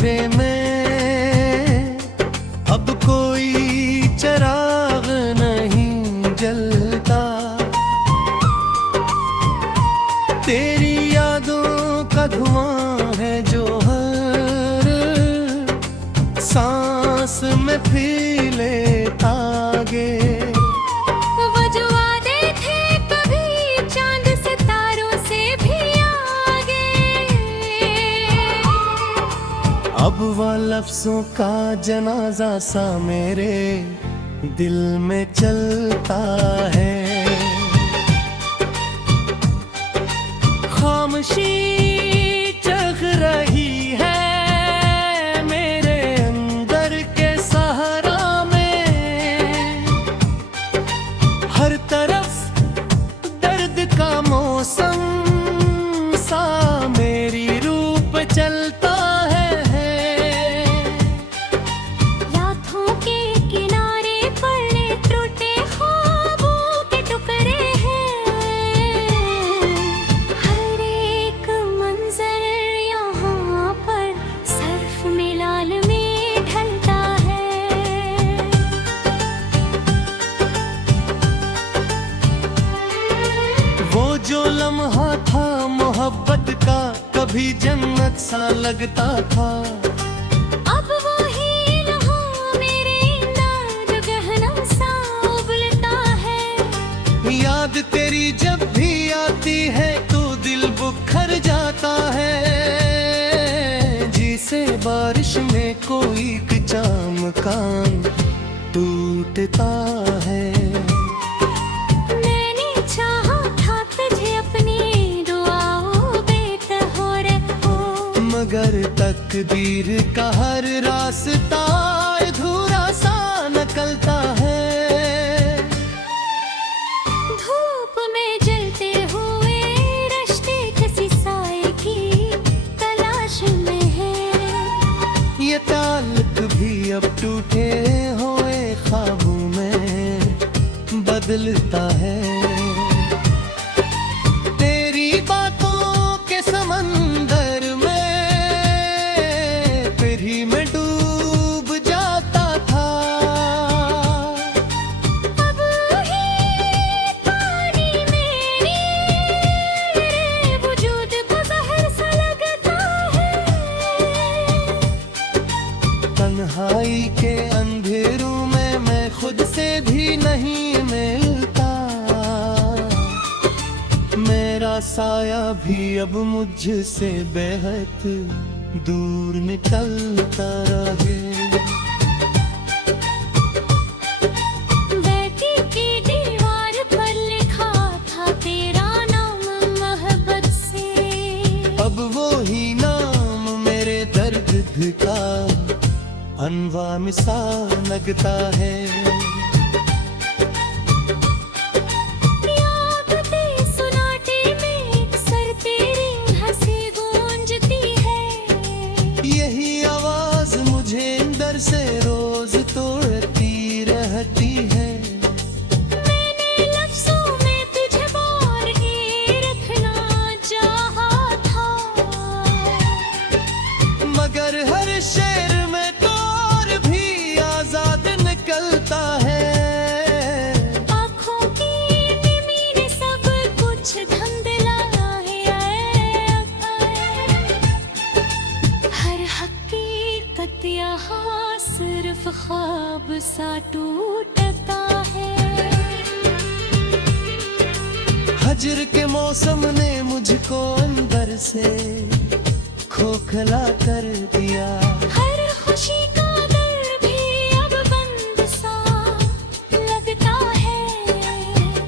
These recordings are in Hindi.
अंधेरे में अब कोई चिराग नहीं जलता। तेरी यादों का धुआं है जो हर सांस में पी लेता आगे। वो जो वादे थे कभी चांद सितारों से भी आगे। अब वह लफ्जों का जनाजा सा मेरे दिल में चलता है। खामोशी चढ़ रही है मेरे अंदर के सहारा में। हर तरफ दर्द का मौसम सा मेरी रूप चलता है। रातों के किनारे पड़े टूटे ख्वाबों के टुकड़े हैं। हर एक मंजर यहाँ पर सर्फ में लाल में ढलता है। वो जो लम्हा था मोहब्बत का कभी जन्नत सा लगता था। अब वो ही लम्हा मेरे अंदर जो गहना सा उबलता है। याद तेरी जब भी आती है तो दिल बुखर जाता है। जिसे बारिश में कोई चाम कान टूटता है। मैंने चाहा था तुझे अपनी दुआओं बेतहोर हो। मगर तकदीर का हर रास्ता अधूरा सा निकलता है। धूप में जलते हुए रिश्ते किसी साए की तलाश में है। ये ताल्लुक भी अब टूटे हुए ख्वाबों में बदलता है। तेरी बातों के समंदर में फिर ही मैं डूब जाता था। अब ही पानी मेरे वजूद को जहर सा लगता है। तन्हाई के अंधेरों में मैं खुद से भी नहीं मिलता। मेरा साया भी अब मुझसे बेहद दूर निकलता रहे। बैठी की दीवार पर लिखा था तेरा नाम मोहब्बत से। अब वो ही नाम मेरे दर्द का अनवा मिसा लगता है। यादते सुनाटे में अक्सर तेरी हंसी गूंजती है। यही आवाज मुझे अंदर से रोज तोड़ती रहती है। मैंने लफ्जों में तुझे बार के रखना चाहा था। मगर हर शेर में तो और भी आजाद निकलता है। आँखों की निमी ने सब कुछ धुंधला है। हर हकीकत यहाँ सिर्फ ख्वाब सा टूटता है। हजर के मौसम ने मुझको अंदर से खोखला कर दिया। हर खुशी का दर भी अब बंद सा लगता है।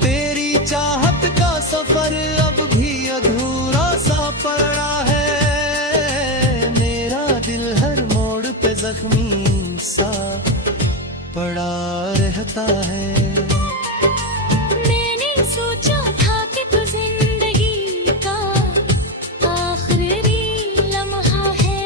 तेरी चाहत का सफर अब भी अधूरा सा पड़ा है। मेरा दिल हर मोड़ पे जख्मी सा पड़ा रहता है। मैंने सोचा था कि तू जिंदगी का आखिरी लम्हा है।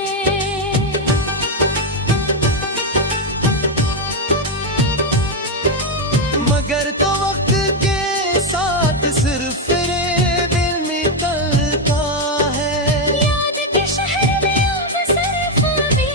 मगर तो वक्त के साथ सिर्फ तेरे दिल निकलता है। याद के शहर में अब सिर्फ भी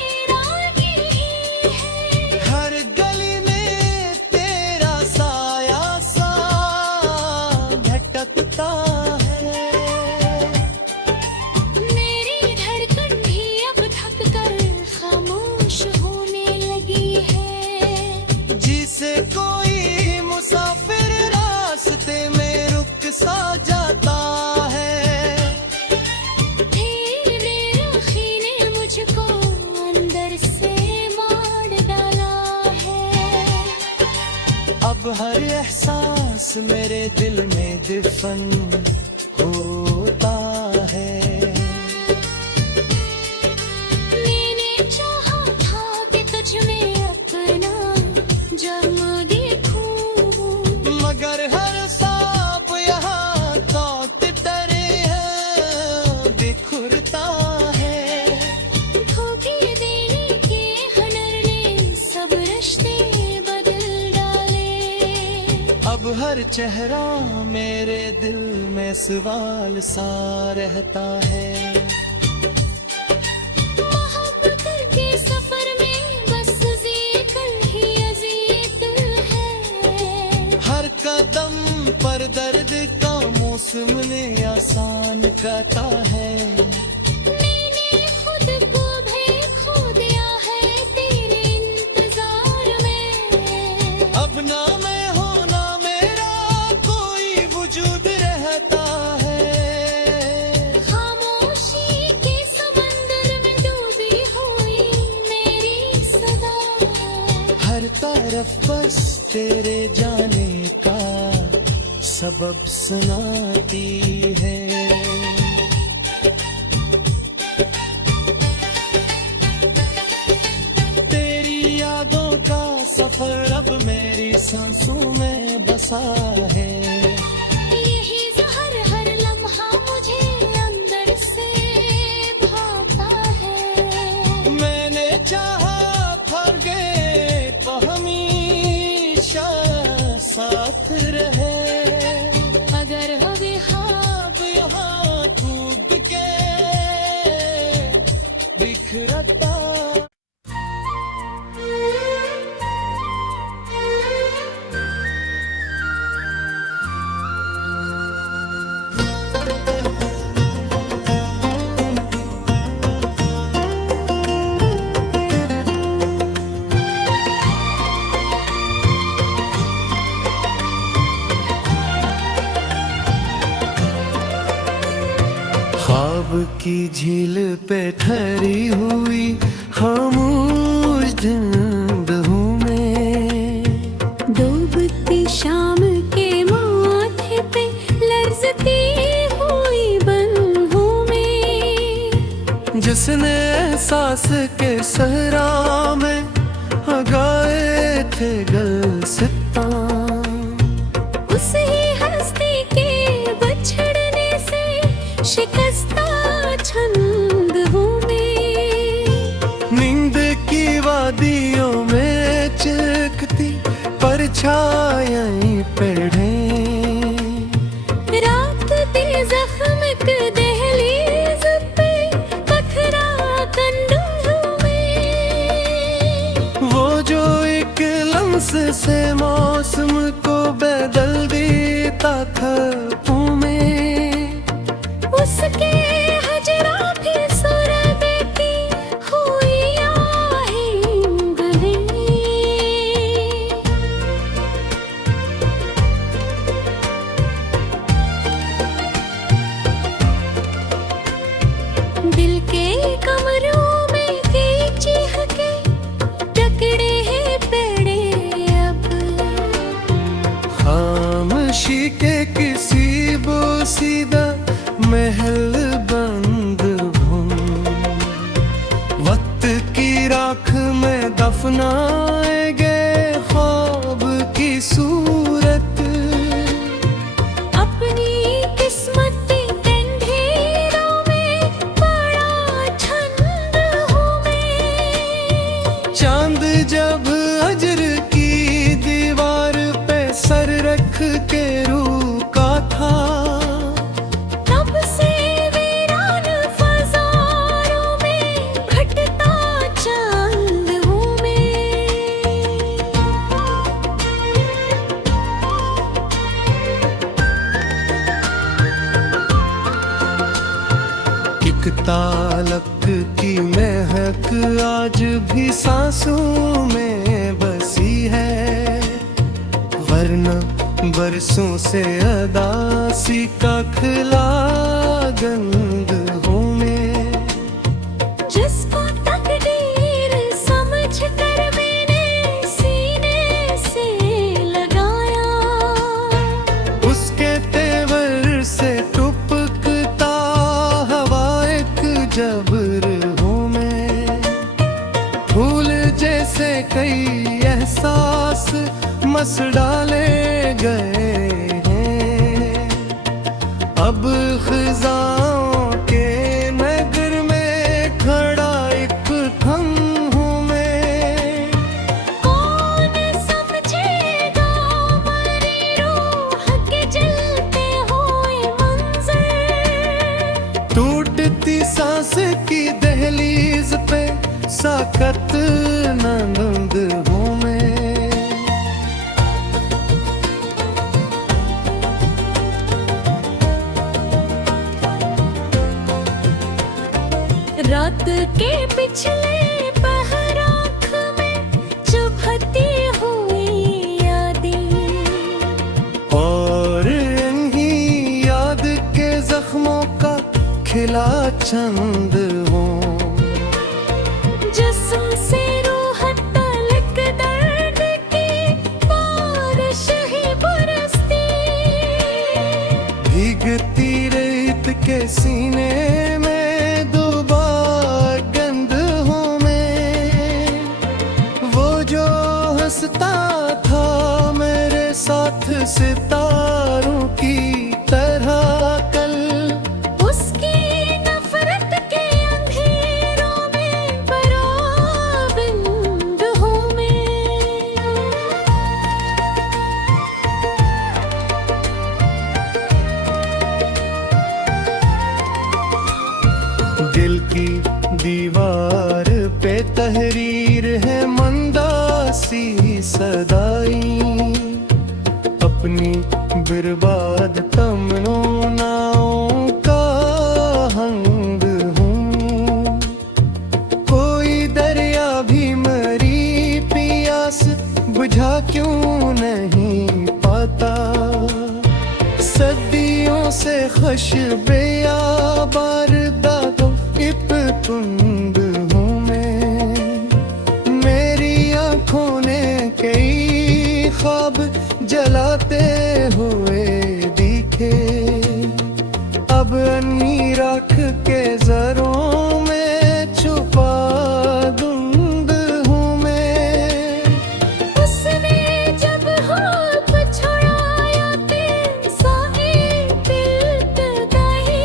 एहसास मेरे दिल में दफन होता है। मैंने चाहा था कि तुझ में अपना जन्म देखूं, मगर हर सांप यहाँ तौत तरे है बिखरता है। धोखे देने के हुनर ने सब रिश्ते बदल डाले। अब हर चेहरा मेरे दिल में सवाल सा रहता है। मोहब्बत के सफर में बस जिक्र ही अजीत है। हर कदम पर दर्द का मौसम ने आसान कहता है। मैंने खुद को भी खो दिया है तेरे इंतजार में। अब ना मैं हो ना मेरा कोई वजूद रहता है। खामोशी के समंदर में डूबी हुई मेरी सदा। हर तरफ बस तेरे जाने का सबब सुनाती है। तेरी यादों का सफर अब मेरी सांसों में बसा है। यही जहर हर लम्हा मुझे अंदर से भाता है। मैंने चाहा फर गए तो हमेशा साथ रहे। अगर हवे अब यहाँ डूब के बिखरता। ख्वाब की झील पे ठहरी हुई खामोश धुंध हूँ मैं। डूबती शाम के माथे पे लर्जती हुई बन हूँ मैं। जिसने एहसास के सहरा में गाए थे गुलसिता। उस ही हस्ती के बछड़ने से शिकस्ता छंद हूँ मैं। नींद की वादियों में चिलकती परछाई पेढ़े। रात दी जख्म के दहलीज पे पथरा कंदूं हूँ मैं। वो जो एक लम्स से मौसम को बदल देता था हूँ मैं। उसके हजरा भी सुर देती हुई आहें गले। दिल के कमरों में की चीख के टकरे हैं पेड़े अब। खामोशी के किसी बोसीदा महल बंद हूँ। वक्त की राख में दफनाएंगे ख्वाब की सूरत। अपनी किस्मत के अंधेरों में बड़ा छंद हूँ मैं। चांद जब अजर की दीवार पे सर रख के रुका था। तब से वीरान फज़ारों में घटता चांद हूँ मैं। एक तालक की महक आज भी सांसों में बसी है। वरना बरसों से अदासी का खिला गंध हूँ मैं। जिसको तकदीर समझ कर मैंने सीने से लगाया। फूल जैसे कई एहसास मस डाले गए हैं। अब खिजाओं के नगर में खड़ा एक थम हूँ मैं। कौन समझेगा मरी रूह के जलते हुए मंजर। टूटती सांस की दहलीज पे साकत नंद हूँ मैं। रात के पिछले पहर आँख में चुभती हुई यादें। और इन्हीं याद के जख्मों का खिला चंद हूँ। जिस्म से रूह तलक दर्द की बारिश ही बरसती। भीगती रेत के सीने में डूबा गंध हूँ मैं। वो जो हंसता था मेरे साथ सितारों की तरह कल। उसकी नफरत के अंधेरों में बराबिंद हूँ मैं। दिल की दीवार पे तहरीर है मंदासी सदाई। अपनी बर्बाद तमन्नाओं का हंग हूँ। कोई दरिया भी मरी पियास बुझा क्यों नहीं पाता। सदियों से खुशबे बारदादों इप कुंद हूँ मैं। मेरी आँखों ने कई ख्वाब जलाते हुए दिखे। अब अन्नी राख के जरों में छुपा धुंध हूँ मैं। उसने जब हाथ छुड़ाया तेरे साए दिल तगाही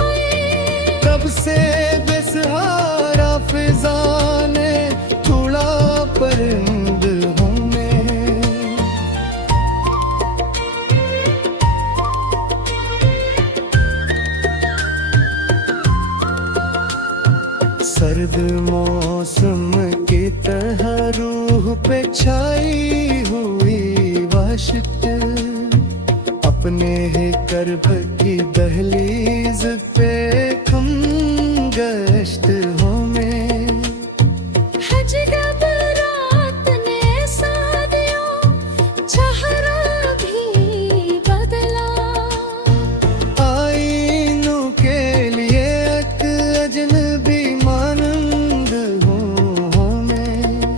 कोई। तब से बेसहारा फिजाने थोड़ा परिंद हूँ मैं। सर्द मौसम की तरह रूह पे छाई हुई वाशिक। अपने ही कर्ब की दहलीज पे खम गश्त हूँ मैं। हज जब रात ने सादियों चेहरा भी बदला। आईनों के लिए एक अजनबी मानंद हूँ मैं।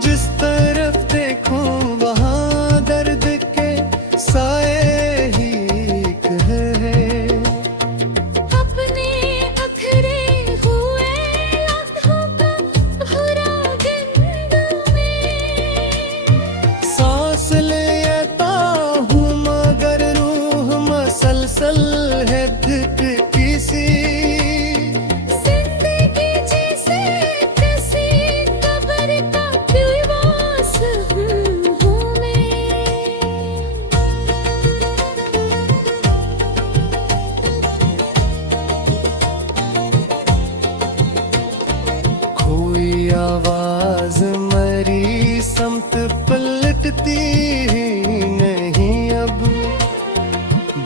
जिस तरफ देखूं वहाँ दर्द के साए ही है। अपने अखरे हुए लाखों का भरा गिंद में। सांस लेता हूँ मगर रूह मसलसल है धड़की सी। जिंदगी जैसे किसी कब्र का प्यास हूँ मैं। कोई आवाज मरी समत पलटती ही नहीं अब।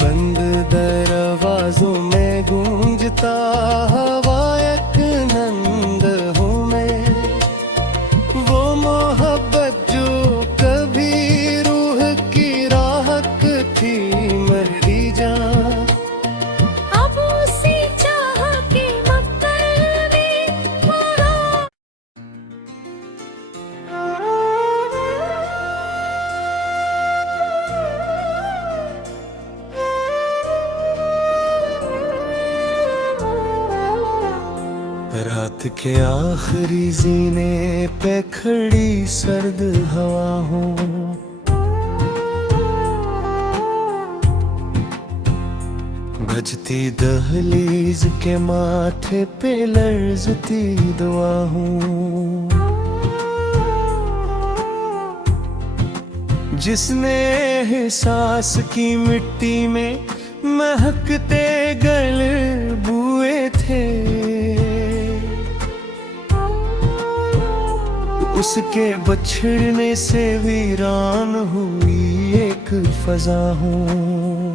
बंद दरवाजों में गूंजता हवा एक नंद हूँ मैं। वो मोहब्बत जो कभी रूह की राहत थी मेरी जान। अब उसी चाह के मक्कर में पड़ा। के आखिरी जीने पे खड़ी सर्द हवा हूँ। भजती दहलीज के माथे पे लर्जती दुआ हूँ। जिसने एहसास की मिट्टी में महकते गल बुए थे, उसके बछड़ने से वीरान हुई एक फजा हूँ।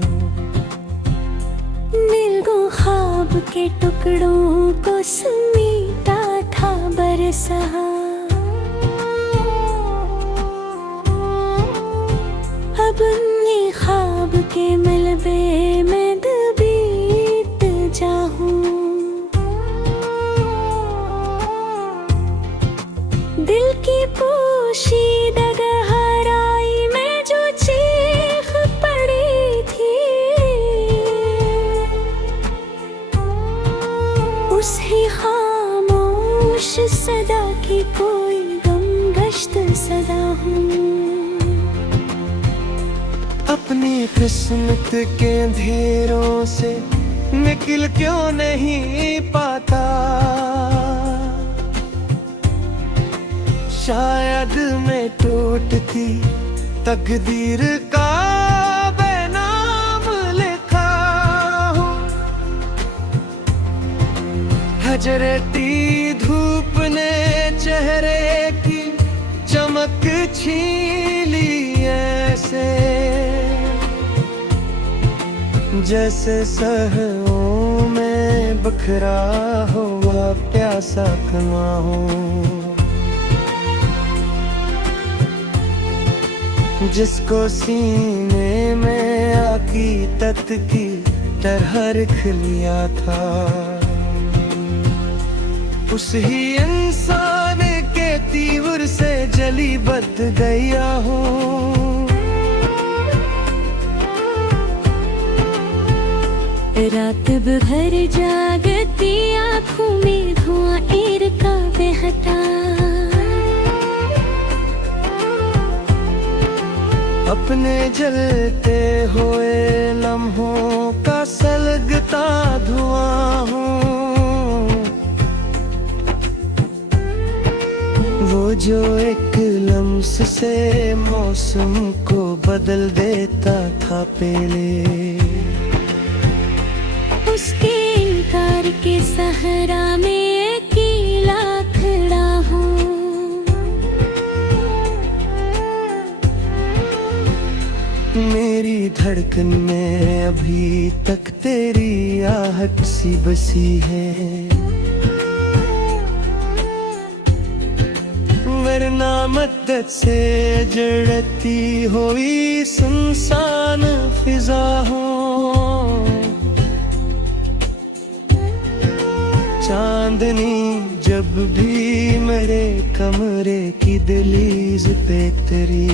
नीलगो ख्वाब के टुकड़ों को समेटा था बरसा, अब उन्हीं ख्वाब के मलबे में दबीत जाऊं। दिल की पोशीदा गहराई में जो चीख पड़ी थी, उस ही खामोश सदा की कोई गमगश्त सदा हूँ। अपनी किस्मत के अंधेरों से निकल क्यों नहीं पाता, शायद मैं टूटती तकदीर का बेनाम लिखा हूँ। हजरती धूप ने चेहरे की चमक छीन ली ऐसे, जैसे सहओं में बखरा हुआ प्यासा कमा हूँ। जिसको सीने में अकीदत की तरह रख लिया था, उस ही इंसान के तीवर से जली बद गया हूँ। रात भर जागती आँखों में धुआं ईर का बहता, अपने जलते हुए लम्हों का सलगता धुआं हूँ। वो जो एक लम्स से मौसम को बदल देता था पहले, उसके इनकार के सहरा में अकेला खड़ा हूँ। मेरी धड़कन में अभी तक तेरी आहट सी बसी है, वरना मद्दत से जड़ती हुई सुनसान फिजा हो। चांदनी जब भी मेरे कमरे की दहलीज पे तेरी,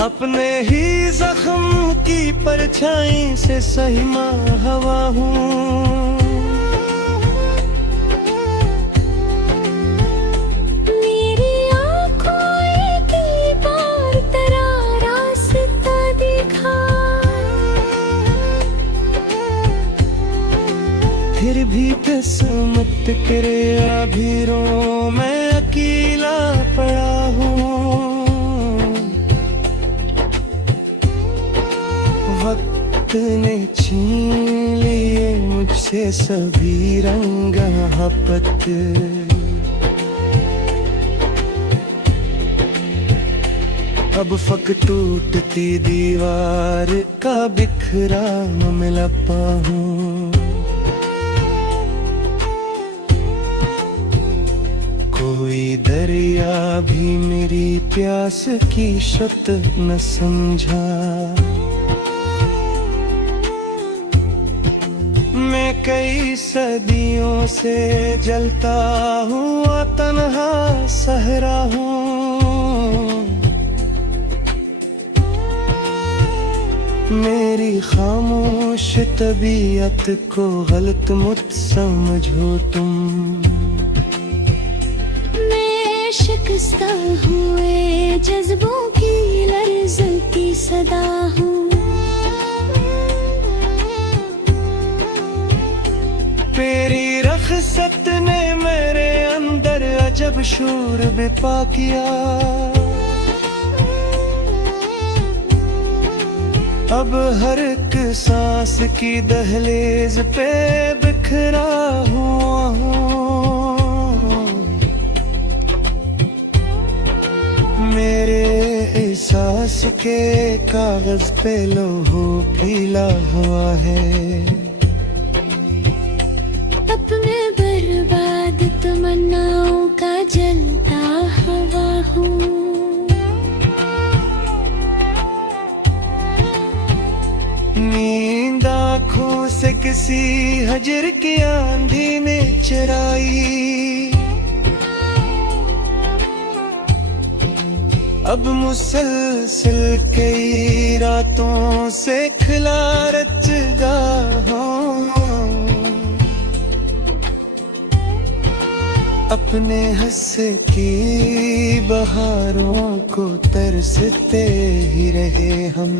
अपने ही जख्म की परछाई से सहमा हवा हूँ। मेरी आँखों एक ही बार तेरा रास्ता दिखा, फिर भी किस्मत करे अभीरों में अकेला पड़ा हूँ। वक्त ने छीन लिए मुझसे सभी रंग मोहब्बत, अब फक टूटती दीवार का बिखरा मिलपा हूँ। कोई दरिया भी मेरी प्यास की शर्त न समझा, मैं कई सदियों से जलता हुआ तन्हा सहरा हूँ। मेरी खामोश तबीयत को गलत मुझ समझो तुम। मैं शिकस्ता हुए जज्बों की लर्ज़ की सदा हूँ। तेरी रख़्सत ने मेरे अंदर अजब शूर बिपा किया। अब हर एक सांस की दहलीज पे बिखरा हुआ हूँ। मेरे एहसास के कागज पे लौहो फीला हुआ है। अपने बर्बाद तमन्नाओं का जलता हवा हूँ। नींद आँखों से किसी हजर की आंधी ने चराई। अब मुसलसल कई रातों से खिला रचगा हूँ। अपने हंस की बहारों को तरसते ही रहे हम।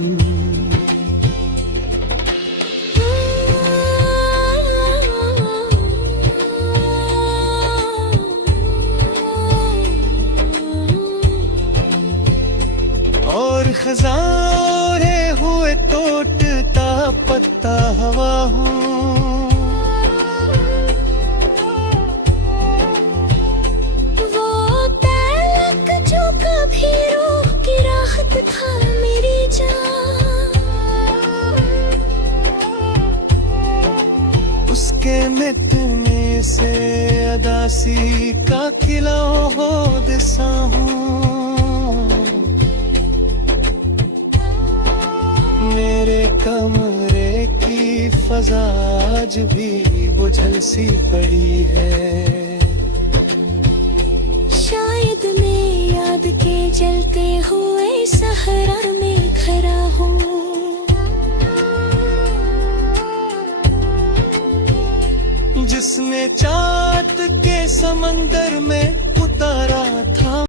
और खजाने हुए टूटता पत्ता हवा हूँ। वो तलक जो कभी रूह की राहत था मेरी जान, उसके मिटने से अदासी का खिला हो दिशा हूँ। मेरे कमरे की फजा आज भी बुझल सी पड़ी है। शायद मैं याद के जलते हुए सहरा में खड़ा हूँ। जिसने चाँद के समंदर में उतारा था